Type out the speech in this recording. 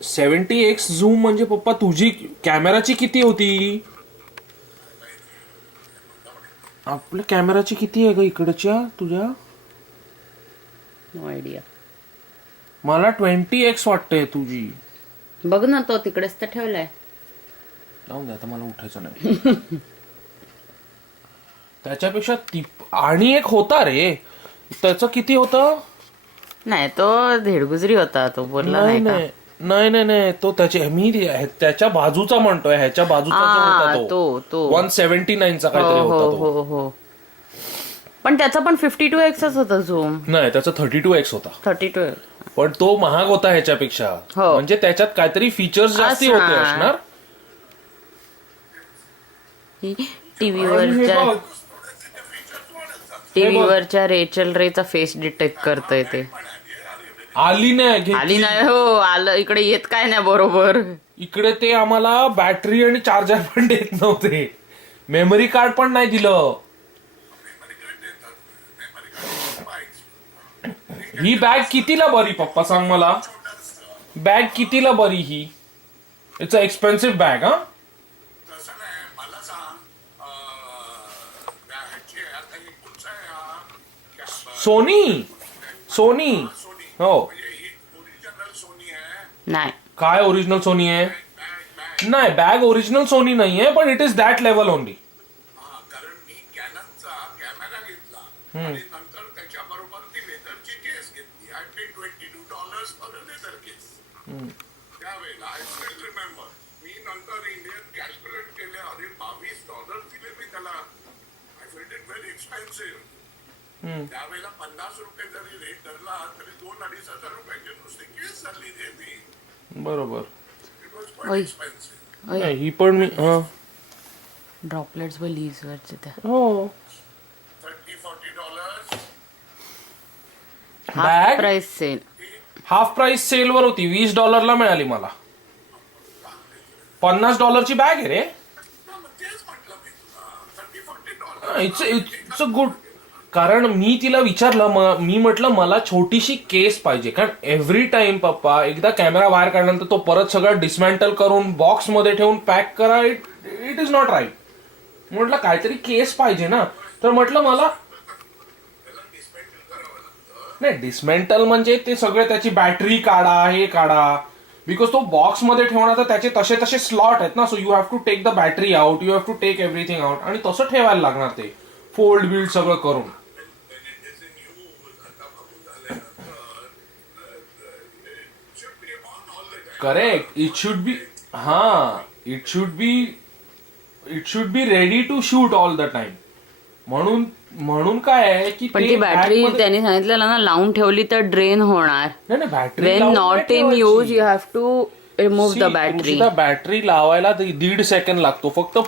70x zoom म्हणजे पप्पा तुझी कॅमेराची किती होती? आपल्या कॅमेराची किती आहे ग इकडच्या तुझ्या? No idea. मला 20x वाटतंय तुझी. बघ ना, तो तिकडेच तर ठेवलाय. जाऊन दे आता, मला उठायचं नाही. त्याच्यापेक्षा आणि एक होता रे, त्याचं किती होतं? नाही, तो धेडगुजरी होता, तो बोलला नाही नाही का? नाही नाही नाही, तो त्याच्या बाजूचा म्हणतोय, ह्याच्या बाजूचा जो होता तो 179चा काहीतरी होता तो. हो हो. पण त्याचा पण 52x होता झूम. नाही, त्याचा 32x होता. 32. पण तो महाग होता ह्याच्यापेक्षा. हो. म्हणजे त्याच्यात काहीतरी फीचर्स जास्ती होते असणार. टीव्हीवरच्या रेचल रेचा फेस डिटेक्ट करतोय ते. आली नाही हो, आलं इकडे येत काय नाही बरोबर. इकडे ते आम्हाला बॅटरी आणि चार्जर पण देत नव्हते, मेमरी कार्ड पण नाही दिलं. ही बॅग कितीला बरी पप्पा सांग मला? बॅग कितीला बरी ही? It's a expensive bag. हा, सोनी हो. नाही, काय ओरिजिनल सोनी आहे? नाही, बॅग ओरिजिनल सोनी नाही आहे, पण it is that level only. कारण मी कॅननचा कॅमेरा घेतला आणि नंतर त्याच्याबरोबर ती लेदरची केस घेतली. I paid $22 for a leather case. त्यावेळेला आय स्टिल रिमेंबर, मी नंतर इंडियन कॅश कलेक्ट केले. अरे $22 दिले मी त्याला. I felt it very expensive. त्यावेळेला ₹50 जरी रेट धरला तरी $2,000-2,500 नुसती केस झाली रे ती. बरोबर. It was quite expensive. ही पण मी ड्रॉपलेट्स व लीव्स वरचे त्या हो $30-40. Half price sale. Half price sale वर होती, $20 मिळाली मला. $50 बॅग आहे रे. तेच म्हटलं मी तुला. $30-40. It's a good. कारण मी तिला विचारलं, मी म्हटलं मला छोटीशी केस पाहिजे, कारण एव्हरी टाइम पप्पा एकदा कॅमेरा बाहेर काढल्यानंतर तो परत सगळं डिसमॅन्टल करून बॉक्स मध्ये ठेवून पॅक करा. It is not right. म्हटलं काहीतरी केस पाहिजे ना, तर म्हटलं मला नाही, डिसमेंटल म्हणजे ते सगळे त्याची बॅटरी काढा, हे काढा, बिकॉज तो बॉक्स मध्ये ठेवण्याचा त्याचे तसे तसे स्लॉट आहेत ना. So you have to take the battery out, you have to take everything out, आणि तसं ठेवायला लागणार ते फोल्ड बिल्ड सगळं करून. Correct. It should be ready to shoot all the time. म्हणून काय आहे की पण ती बॅटरी त्यांनी सांगितलेलं ना, लावून ठेवली तर ड्रेन होणार. नाही, battery when not in use you have to remove the battery. Battery लावायला 1.5 सेकंद लागतो फक्त.